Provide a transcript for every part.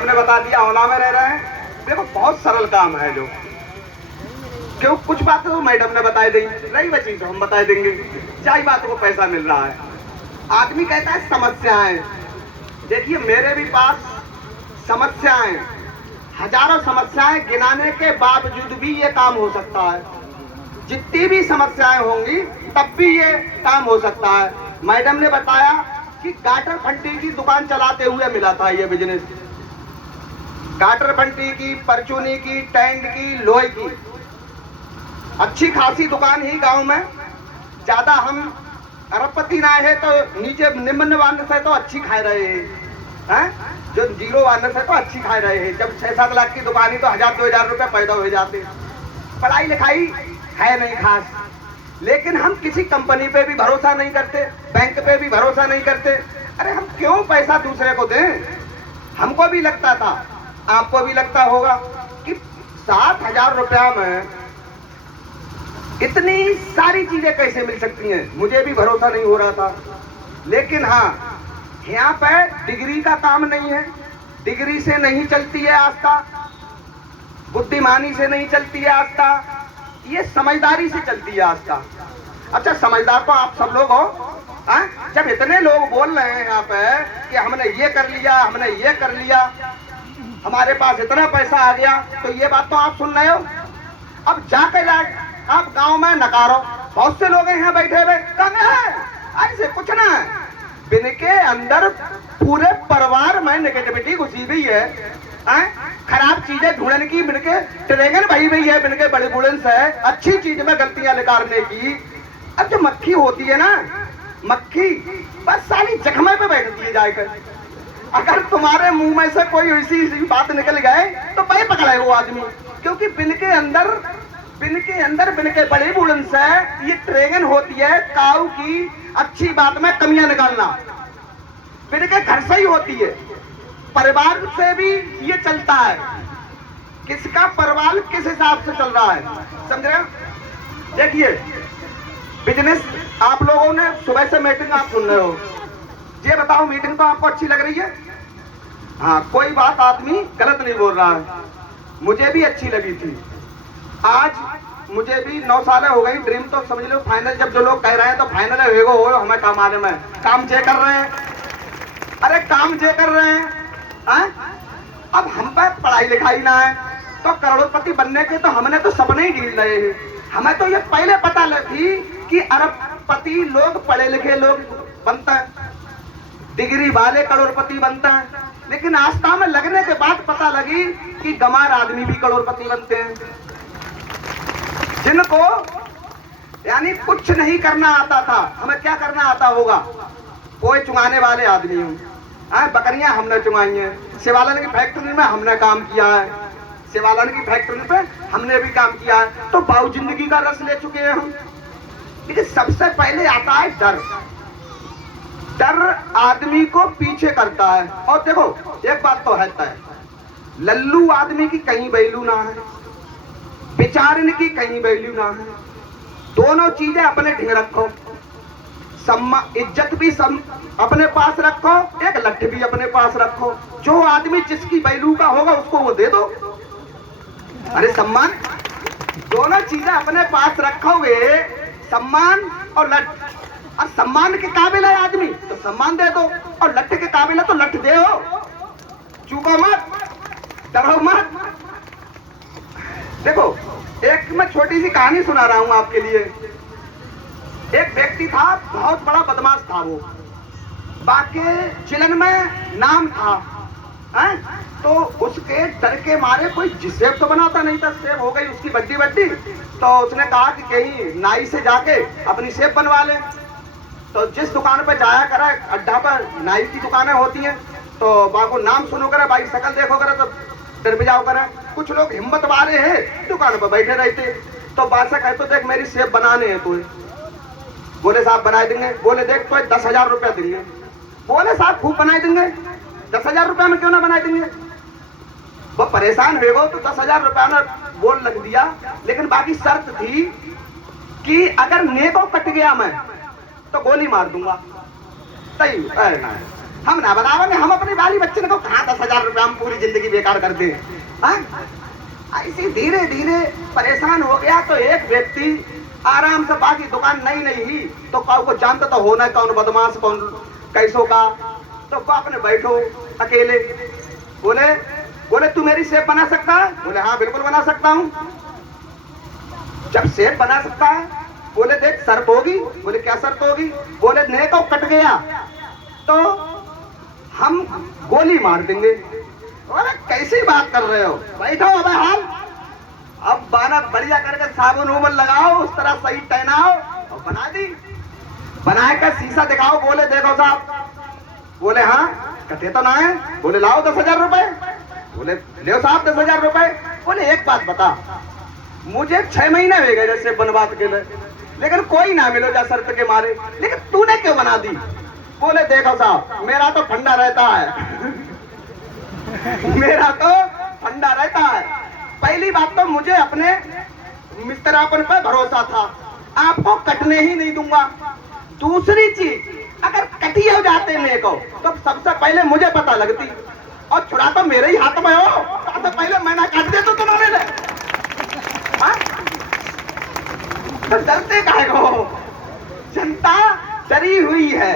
Madam ने बता दिया औला में रह रहे हैं। देखो बहुत सरल काम है जो, क्यों कुछ बातें तो मैडम ने बताई दी, रही बची तो हम बता देंगे। चाहे बात को पैसा मिल रहा है। आदमी कहता है समस्याएं। देखिए मेरे भी पास समस्याएं, हजारों समस्याएं गिनाने के बावजूद भी ये काम हो सकता है। जितनी भी समस्याएं होंगी तब भी ये काम हो सकता है। मैडम ने बताया कि गाटर फंटी की दुकान चलाते हुए मिला था ये बिजनेस। गाटर फंटी की, परचूनी की, टैंक की, लोहे की, अच्छी खासी दुकान ही गांव में। ज्यादा हम अरबपति ना है तो नीचे निम्न वाले से तो अच्छी खा रहे हैं, जो जीरो वाले से तो अच्छी खा रहे हैं। जब 6-7 लाख की दुकान ही तो 1000-2000 रुपए पैदा हो जाते। पढ़ाई लिखाई है नहीं खास, लेकिन हम किसी कंपनी पे भी भरोसा नहीं करते, बैंक पे भी भरोसा नहीं करते। अरे हम क्यों पैसा दूसरे को दें? हमको भी लगता था, आपको भी लगता होगा कि 7,000 रुपया में इतनी सारी चीजें कैसे मिल सकती हैं। मुझे भी भरोसा नहीं हो रहा था। लेकिन हाँ, यहाँ पे डिग्री का काम नहीं है, डिग्री से नहीं चलती है आस्था, बुद्धिमानी से नहीं चलती है आस्था, ये समझदारी से चलती है आस्था। अच्छा समझदार तो आप सब लोग हो। जब इतने लोग बोल रहे हैं यहाँ पे कि हमने ये कर लिया, हमने ये कर लिया, हमारे पास इतना पैसा आ गया, तो ये बात तो आप सुन रहे हो। अब जाके आप गांव में नकारो, बहुत से लोग यहाँ बैठे हुए ऐसे कुछ ना, बिनके अंदर पूरे परिवार में नेगेटिविटी घुसी हुई है, खराब चीजें ढूंढने की बिनके ट्रेगन भई हुई है, बिनके बड़े बुढ़न से अच्छी चीज में गलतियां निकालने की। अब जो मक्खी होती है ना, मक्खी बस साली जख्मे पे बैठती है जाकर। अगर तुम्हारे मुंह में से कोई ऐसी बात निकल गए तो भाई पकड़े वो आदमी, क्योंकि बिनके अंदर बिनके बड़े बुढ़न से ये ट्रेगन होती है काऊ की अच्छी बात में कमियां निकालना। बिनके घर से ही होती है, परिवार से भी ये चलता है। किसका परिवार किस हिसाब से चल रहा है, समझ रहे हो? देखिए बिजनेस आप लोगों ने सुबह से मीटिंग आप सुन रहे हो, ये बताओ मीटिंग तो आपको अच्छी लग रही है? हाँ, कोई बात आदमी गलत नहीं बोल रहा है। मुझे भी अच्छी लगी थी। आज मुझे भी 9 साल हो गई, ड्रीम तो समझ लो फाइनल। जब जो लोग कह रहे हैं तो फाइनल है, हो हमें काम आने में काम जे कर रहे हैं। अरे काम जे कर रहे हैं। अब हम पे पढ़ाई लिखाई ना है तो करोड़पति बनने के तो हमने तो सपने ही ढील रहे हैं। हमें तो ये पहले पता लगी कि अरबपति लोग, पढ़े लिखे लोग बनता है, डिग्री वाले करोड़पति बनता है। लेकिन आस्था में लगने के बाद पता लगी कि गंवार आदमी भी करोड़पति बनते हैं, जिनको यानी कुछ नहीं करना आता था। हमें क्या करना आता होगा? कोई चुंगाने वाले आदमी हूँ, बकरियां हमने चुंगाई हैं, शिवालन की फैक्ट्री में हमने काम किया है, शिवालन की फैक्ट्री पे हमने भी काम किया है, तो बहुत जिंदगी का रस ले चुके हैं हम। लेकिन सबसे पहले आता है डर। डर आदमी को पीछे करता है। और देखो एक बात तो है तय, लल्लू आदमी की कहीं वैल्यू ना है, विचारने की कहीं वैल्यू ना है। दोनों चीजें अपने ढेर रखो, इज्जत भी अपने पास रखो, एक लठ भी अपने पास रखो। जो आदमी जिसकी वैल्यू का होगा उसको वो दे दो। अरे सम्मान, दोनों चीजें अपने पास रखोगे, सम्मान और लठ। और सम्मान के काबिल है आदमी तो सम्मान दे दो, और लठ के काबिल है तो लठ दे हो। चूको मत, डरो मत। देखो एक मैं छोटी सी कहानी सुना रहा हूं आपके लिए। एक व्यक्ति था, बहुत बड़ा बदमाश था वो, बाके जिलन में नाम था, तो उसके डर के मारे कोई सेब तो बनाता नहीं था। सेब हो गई उसकी बड्डी बड्डी, तो उसने कहा कि कहीं नाई से जाके अपनी सेब बनवा ले। तो जिस दुकान पर जाया करा, अड्डा पर नाई की दुकानें होती हैं, तो बाको नाम सुनो करे, भाई शकल देखो करे तो डर भी जाओ करे। कुछ लोग हिम्मत वाले हैं दुकान पर बैठे रहते, तो बादशाह कहते तो देख मेरी सेब बनाने हैं तो। बोले साहब बना देंगे। बोले देख तो 10,000 रुपया देंगे। बोले साहब खूब बना देंगे, 10,000 रुपया में क्यों ना बना देंगे। वो परेशान हुए तो 10,000 रुपया में बोल लग दिया, लेकिन बाकी शर्त थी कि अगर नेको कट गया मैं तो गोली मार दूंगा। सही है ना? हम ना बनावेंगे, हम अपनी बाली बच्चे को कहाँ 10,000 रुपया हम पूरी जिंदगी बेकार कर दे। ऐसी धीरे धीरे परेशान हो गया तो एक व्यक्ति आराम से, बाकी दुकान नई नहीं ही तो काऊ को जानता तो होना कौन बदमाश कौन कैसो का, तो आपने बैठो अकेले, बोले तू मेरी सेब बना सकता है? बोले हाँ बिल्कुल बना सकता हूँ। जब सेब बना सकता है, बोले देख शर्त होगी। बोले क्या शर्त होगी? बोले नहीं तो कट गया तो हम गोली मार देंगे। बोले कैसी बात कर रहे हो? बैठो अबे हाल, अब बाना बढ़िया करके साबुन उबन लगाओ, उस तरह सही टहनाओ और बना दी। बनाए का शीशा दिखाओ, बोले देखो साहब। बोले हाँ, कटे तो ना है। बोले लाओ 10,000 रुपए। बोले ले साहब 10,000 रुपए। बोले एक बात बता, मुझे 6 महीने हो गए जैसे बनवात के लिए, लेकिन कोई ना मिलो जा शर्त के मारे, लेकिन तूने क्यों बना दी? बोले देखो साहब मेरा तो फंडा रहता है मेरा तो फंडा रहता है। पहली बात तो मुझे अपने मिस्त्रापन पर भरोसा था, आपको कटने ही नहीं दूंगा। दूसरी चीज, अगर कटी हो जाते मेरे को तो सबसे पहले मुझे पता लगती, और छुड़ा तो मेरे ही हाथ में हो, सबसे पहले मैंने काट दे तो तुम्हारे लिए। तो डरते काहे हो? जनता डरी हुई है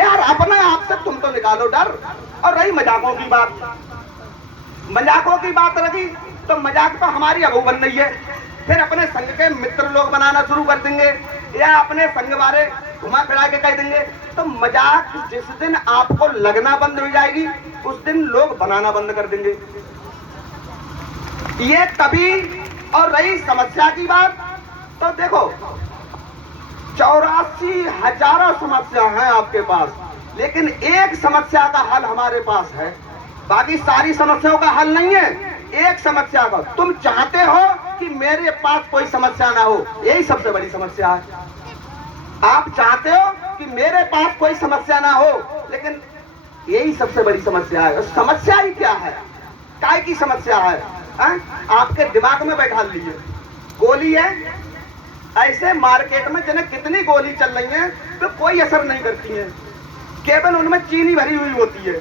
यार, अपने आप से तुम तो निकालो डर। और रही मजाकों की बात, मजाकों की बात रही तो मजाक तो हमारी अगू बन रही है, फिर अपने संग के मित्र लोग बनाना शुरू कर देंगे या अपने संग वाले घुमा फिरा के कह देंगे। तो मजाक जिस दिन आपको लगना बंद हो जाएगी उस दिन लोग बनाना बंद कर देंगे। ये तभी। और रही समस्या की बात, तो देखो 84,000 समस्या है आपके पास, लेकिन एक समस्या का हल हमारे पास है, बाकी सारी समस्याओं का हल नहीं है। एक समस्या का तुम चाहते हो कि मेरे पास कोई समस्या ना हो, यही सबसे बड़ी समस्या है। आप चाहते हो कि मेरे पास कोई समस्या ना हो, लेकिन यही सबसे बड़ी समस्या है। समस्या ही क्या है? काय की समस्या है? आपके दिमाग में बैठा लीजिए, गोली है, ऐसे मार्केट में जिन्हें कितनी गोली चल रही है तो कोई असर नहीं करती है, केवल उनमें चीनी भरी हुई होती है,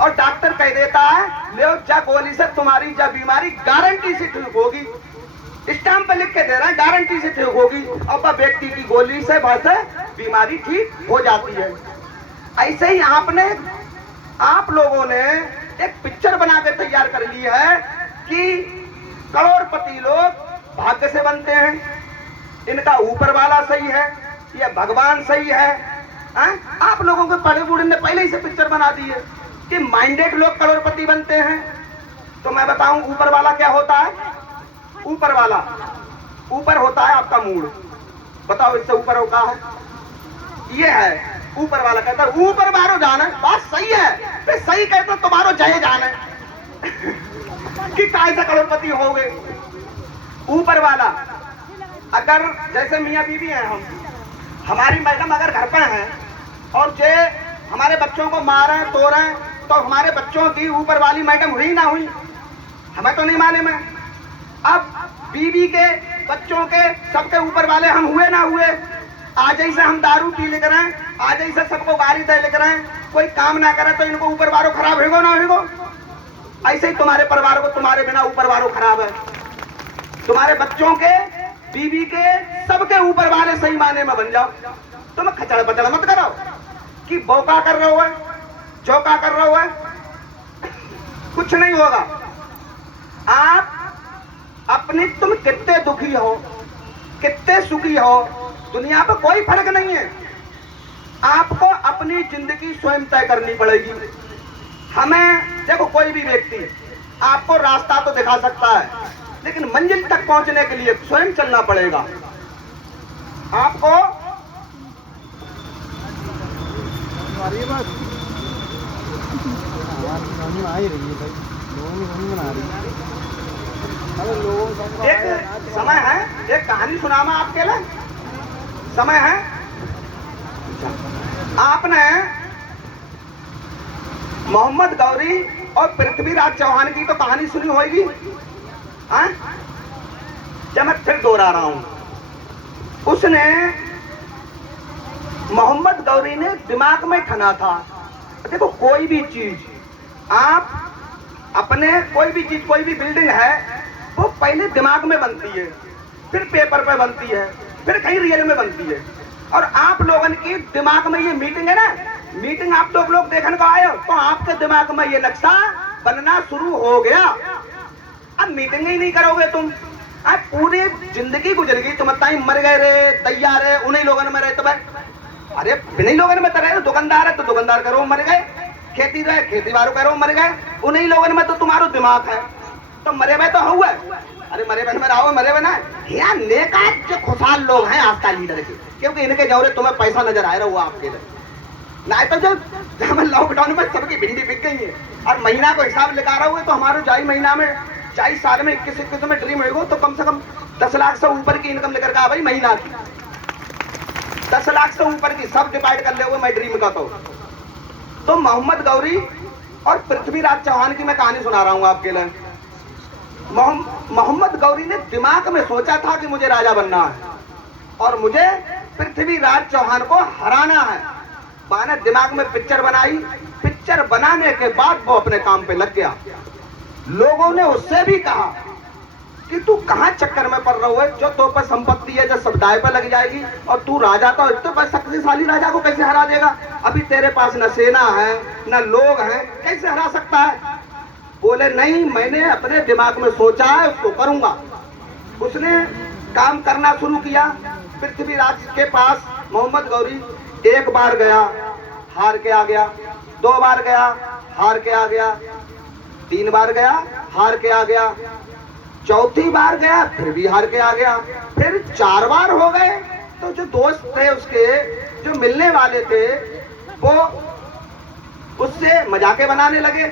और डॉक्टर कह देता है ले जा गोली से तुम्हारी जा बीमारी गारंटी से ठीक होगी, स्टाम्प पे लिख के दे रहा है गारंटी से ठीक होगी, और व्यक्ति की गोली से बस बीमारी ठीक हो जाती है। ऐसे ही आप लोगों ने एक पिक्चर बना के तैयार कर ली है कि करोड़पति लोग भाग्य से बनते हैं, इनका ऊपर वाला सही है या भगवान सही है। आप लोगों के बड़े बूढ़े ने पहले ही से पिक्चर बना दी है कि माइंडेड लोग करोड़पति बनते हैं। तो मैं बताऊं ऊपर वाला क्या होता है? ऊपर होता है आपका मूड। बताओ इससे ऊपर होता है ये है ऊपर वाला। कहता है ऊपर बारो जाना, बात सही है, फिर सही कहते तो बारो जय जाना कि कैसे करोड़पति हो गए। ऊपर वाला अगर जैसे मियाँ बीवी हैं, हमारी मैडम अगर घर पर हैं और जे हमारे बच्चों को मारे तोड़े तो हमारे बच्चों की ऊपर वाली मैडम हुई ना हुई हमें तो नहीं मालूम है। अब बीवी के बच्चों के सबके ऊपर वाले हम हुए ना हुए। आज ही से हम दारू पी लेकर आए, आज ही से सबको गाली दे लेकर आए, कोई काम ना करे तो इनको ऊपर वालों खराब होगा ना होगा। ऐसे ही तुम्हारे परिवार को तुम्हारे बिना ऊपर वालों खराब है। तुम्हारे बच्चों के, बीवी के, सबके ऊपर वाले सही माने में बन जाओ। तुम खचड़ बचड़ मत करो कि बौका कर रहे हो है, चौका कर रहे हो है, कुछ नहीं होगा। आप अपनी तुम कितने दुखी हो, कितने सुखी हो, दुनिया पर कोई फर्क नहीं है। आपको अपनी जिंदगी स्वयं तय करनी पड़ेगी। हमें देखो, कोई भी व्यक्ति आपको रास्ता तो दिखा सकता है, लेकिन मंजिल तक पहुंचने के लिए स्वयं चलना पड़ेगा आपको। एक समय है, एक कहानी सुनामा आपके लिए। समय है, आपने मोहम्मद गौरी और पृथ्वीराज चौहान की तो कहानी सुनी होगी। जब मैं फिर दोहरा रहा हूं, उसने मोहम्मद गौरी ने दिमाग में ठाना था देखो कोई भी चीज आप अपने, कोई भी चीज, कोई भी बिल्डिंग है, वो पहले दिमाग में बनती है, फिर पेपर पे बनती है, फिर कहीं रियल में बनती है। और आप लोगों की दिमाग में ये मीटिंग है ना, मीटिंग आप लोग देखने को आए हो, तो आपके दिमाग में ये नक्शा बनना शुरू हो गया। अब मीटिंग ही नहीं करोगे तुम, अब पूरी जिंदगी गुजर गई, तुम बताइए मर गए रे, तैयार है, उन्हीं लोगों ने मरे तो भाई, अरे बिन्हीं लोगों में तो रहे, दुकानदार है तो दुकानदार करो मर गए, खेती रहे खेती बारो करो मर गए, उन्हीं लोगों में तो तुम्हारो दिमाग है, तो मरे हुए तो हुआ। अरे मरे बन में रहो, मरे बना यहाँ नेका जो खुशहाल लोग हैं आज का लीडर के, क्योंकि इनके जौरे तुम्हें पैसा नजर आ रहा हुआ आपके लिए। नहीं तो जब लॉकडाउन में सबकी भिंडी बिक गई है और महीना को हिसाब लेकर आ रहा हुआ, तो हमारे जाई महीना में, जाई साल में 21 में ड्रीम होगा तो कम से कम 10 लाख से ऊपर की इनकम लेकर आ भाई महीना की, 10 लाख से ऊपर की सब डिवाइड कर ले हुए मैं ड्रीम का। तो मोहम्मद गौरी और पृथ्वीराज चौहान की मैं कहानी सुना रहा हूं आपके लिए। मोहम्मद गौरी ने दिमाग में सोचा था कि मुझे राजा बनना है और मुझे पृथ्वीराज चौहान को हराना है। मैंने दिमाग में पिक्चर बनाई, पिक्चर बनाने के बाद वो अपने काम पे लग गया। लोगों ने उससे भी कहा कि तू कहां चक्कर में पड़ रहा है, जो तो पर संपत्ति है जो सब दाए पर लग जाएगी, और तू राजा तो इतने पर शक्तिशाली राजा को कैसे हरा देगा, अभी तेरे पास न सेना है न लोग हैं, कैसे हरा सकता है। बोले नहीं, मैंने अपने दिमाग में सोचा है, उसको करूंगा। उसने काम करना शुरू किया। पृथ्वीराज के पास मोहम्मद गौरी एक बार गया, हार के आ गया, 2 बार गया, हार के आ गया, 3 बार गया, हार के आ गया, चौथी बार गया, फिर भी हार के आ गया, फिर 4 बार हो गए। तो जो दोस्त थे उसके, जो मिलने वाले थे, वो उससे मजाके बनाने लगे।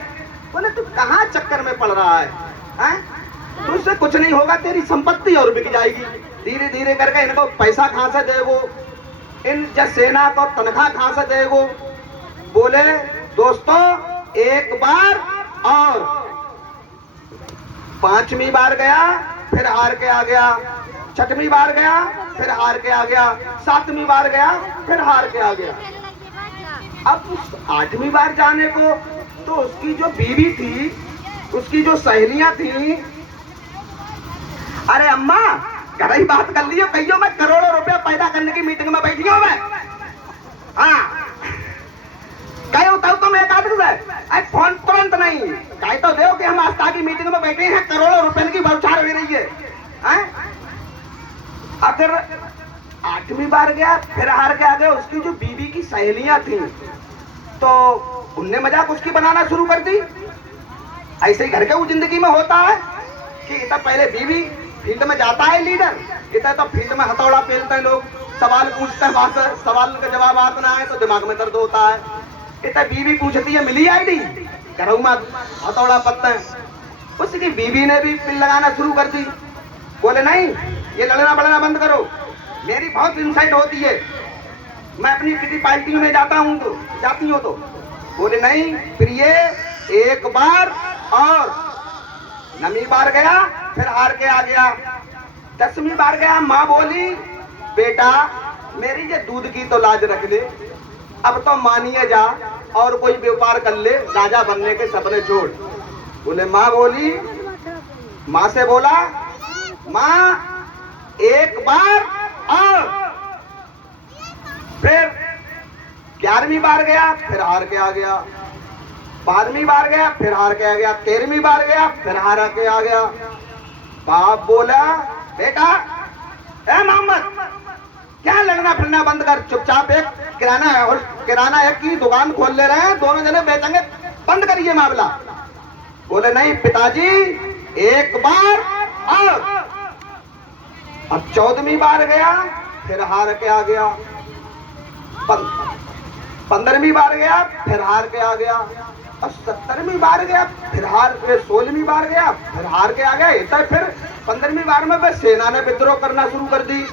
बोले तू कहां चक्कर में पड़ रहा है, तुझसे कुछ नहीं होगा, तेरी संपत्ति और बिक जाएगी, धीरे धीरे करके इनको पैसा कहां से देगो, इन सेना को तनख्वाह कहां से देगो। बोले दोस्तों एक बार और, 5वीं बार गया, फिर हार के आ गया, 6वीं बार गया, फिर हार के आ गया, 7वीं बार गया, फिर हार के आ गया। अब उस 8वीं बार जाने को तो उसकी जो बीवी थी, उसकी जो सहेलियां थी, अरे अम्मा घर ही बात कर लियो, कहियो मैं करोड़ों रुपया पैदा करने की मीटिंग में बैठी हूं मैं, हाँ कहो तब तो मैं फोन तुरंत नहीं कहे तो दो कि हम आस्था की मीटिंग में बैठे हैं, करोड़ों रुपए की बौछार हो रही है। अगर 8वीं बार गया, फिर हार के आ गया, उसकी जो बीवी की सहेलियां थी तो उनने मजाक उसकी बनाना शुरू कर दी। ऐसे ही घर के वो जिंदगी में होता है कि इतना पहले बीवी फील्ड में जाता है लीडर, इतना तो फील्ड में हथौड़ा पेलते हैं लोग, सवाल पूछते हैं, वहां से सवाल का जवाब आता है तो दिमाग में दर्द होता है। इतना बीवी पूछती है मिली आईडी, घरों में हथौड़ा पत्ते हैं। उसकी बीवी ने भी पिल लगाना शुरू कर दी। बोले नहीं, ये लड़ना बड़ना बंद करो, मेरी बहुत इंसाइट होती है, मैं अपनी किसी पार्टी में जाती हूँ तो। बोले नहीं, फिर ये एक बार और, 9वीं बार गया, फिर हार के आ गया, 10वीं बार गया। माँ बोली बेटा मेरी ये दूध की तो लाज रख ले, अब तो मानिए जा और कोई व्यापार कर ले, राजा बनने के सपने छोड़। बोले माँ बोली, माँ से बोला माँ एक बार और, फिर 11वीं बार गया, फिर हार के आ गया, 12वीं बार गया, फिर हार के आ गया, 13वीं बार गया, फिर हार के आ गया। बाप बोला बेटा ए मोहम्मद क्या लड़ना फिरना बंद कर, चुपचाप एक किराना एक की दुकान खोल ले रहे हैं, दोनों जने बेचेंगे, बंद करिए मामला। बोले नहीं पिताजी एक बार और। अब 14वीं बार गया, फिर हार के आ गया, 15वीं बार गया, फिर हार के आ गया, और 17वीं बार गया, फिर 16वीं बार गया, फिर हार के आ गया। इतना फिर 15वीं बार में बस सेना ने विद्रोह करना शुरू कर दी।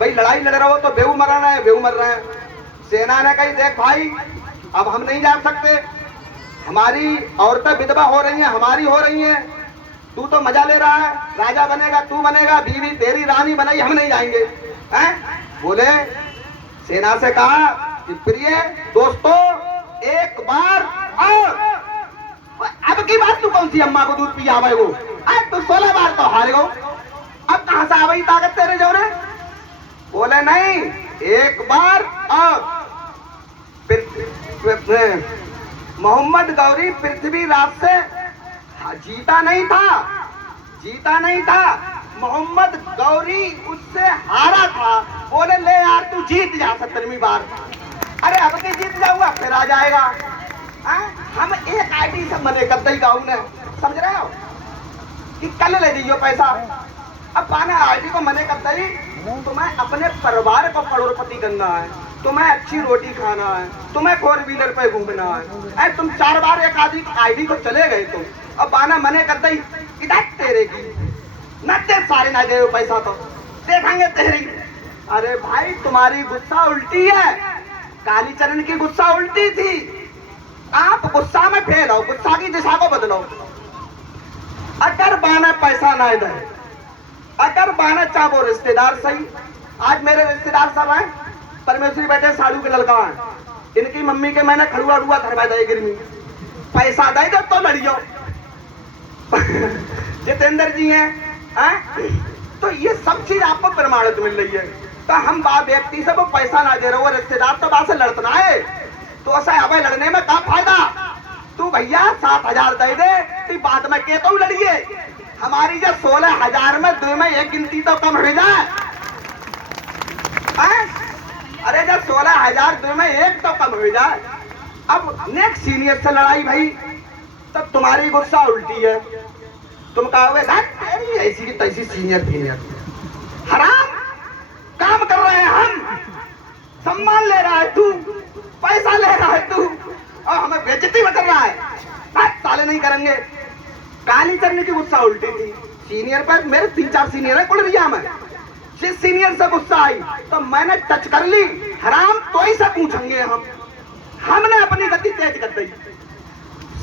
भाई लड़ाई लड़ रहा हो तो बेहू मराना है, बेहू मर रहे हैं। सेना ने कही देख भाई अब हम नहीं जा सकते, हमारी औरतें विधवा हो रही हैं, हमारी हो रही हैं, तू तो मजा ले रहा है, राजा बनेगा तू बनेगा, बीवी तेरी रानी बनाई, हम नहीं जाएंगे हैं। बोले सेना से कहा कि प्रिय दोस्तों एक बार और अब की बात तू कौन सी अम्मा को दूध पिया वो? तू 16 बार तो हार गो, अब कहां से आ गई ताकत तेरे जो रे? बोले नहीं, एक बार और। मोहम्मद गौरी पृथ्वीराज से जीता नहीं था, मोहम्मद गौरी उससे हारा था। बोले ले यार तू जीत जा 17वीं बार। अरे अब के जीत जाऊंगा फिर आ जाएगा। हम एक आईडी से मने कर दई गाँव ने, समझ रहे हो कि कल ले दीजिए पैसा। अब पाना आईडी को मने कर दई, तुम्हें अपने परिवार को करोड़पति करना है, तुम्हें अच्छी रोटी खाना है, तुम्हें 4 व्हीलर पे घूमना है। तुम 4 बार एक आईडी को चले गए तुम, अब बाना मने कर दई इधर तेरे की न ते सारे ना दे पैसा तो देखेंगे तेरी। अरे भाई तुम्हारी गुस्सा उल्टी है, कालीचरण की गुस्सा उल्टी थी। आप गुस्सा में फेल हो, गुस्सा की दिशा को बदलो। अगर बाना पैसा ना दे, अगर बाना चाहो रिश्तेदार सही। आज मेरे रिश्तेदार सब हैं, परमेश्वरी बैठे साड़ू के लड़का है, इनकी मम्मी के मैंने खड़ुआ डुआ धरवा दे गिरमी, पैसा दे दो तो लड़ियो। जितेंद्र जी हैं, तो ये सब चीज आपको प्रमाणित मिल रही है। तो हम व्यक्ति से वो पैसा ना दे रहे हो, रिश्तेदार तो बात से लड़ना है, तो ऐसा अब लड़ने में क्या फायदा? तू भैया 7,000 दे दे, तो बात में के तो लड़िए। हमारी जो 16,000 में 2 में 1 गिनती तो कम हो जाए। अरे जब 16,000 2 में 1 तो कम हो जाए। अब नेक्स्ट सीनियर से लड़ाई भाई, तब तुम्हारी गुस्सा उल्टी है। तुम कहोगे तेरी ऐसी की तैसी सीनियर हराम काम कर रहे हैं हम, सम्मान ले रहा है तू, पैसा ले रहा है तू, और हमें बेइज्जती में कर रहा है। साले नहीं करेंगे। कालीचरण की गुस्सा उल्टी थी सीनियर पर। मेरे 3-4 सीनियर है कुलरिया में, जिस सीनियर से गुस्सा आई तो मैंने टच कर ली, हराम तो ही से पूछेंगे हमने अपनी गति तेज कर दी।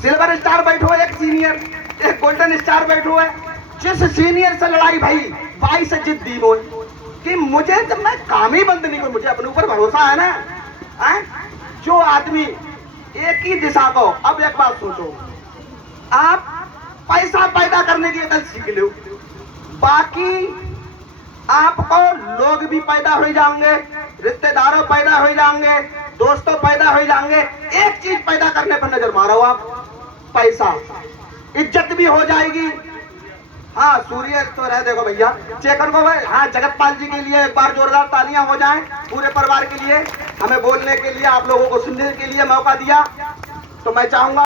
सिल्वर स्टार बैठो एक सीनियर, एक गोल्डन स्टार बैठो है। जिस सीनियर से लड़ाई भाई 22 से जिद दी वो कि मुझे जब मैं काम ही बंद नहीं करूं, मुझे अपने ऊपर भरोसा है ना। जो आदमी एक ही दिशा को, अब एक बात सोचो, आप पैसा पैदा करने की अकल सीख लो, बाकी आपको लोग भी पैदा हो जाएंगे, रिश्तेदारों पैदा हो जाएंगे, दोस्तों पैदा हो जाएंगे। एक चीज पैदा करने पर नजर मारो आप, पैसा, इज्जत भी हो जाएगी। हाँ सूर्य तो रहे, देखो भैया चेकर को भाई। हाँ जगतपाल जी के लिए एक बार जोरदार तालियां हो जाएं, पूरे परिवार के लिए, हमें बोलने के लिए, आप लोगों को सुनने के लिए मौका दिया। तो मैं चाहूंगा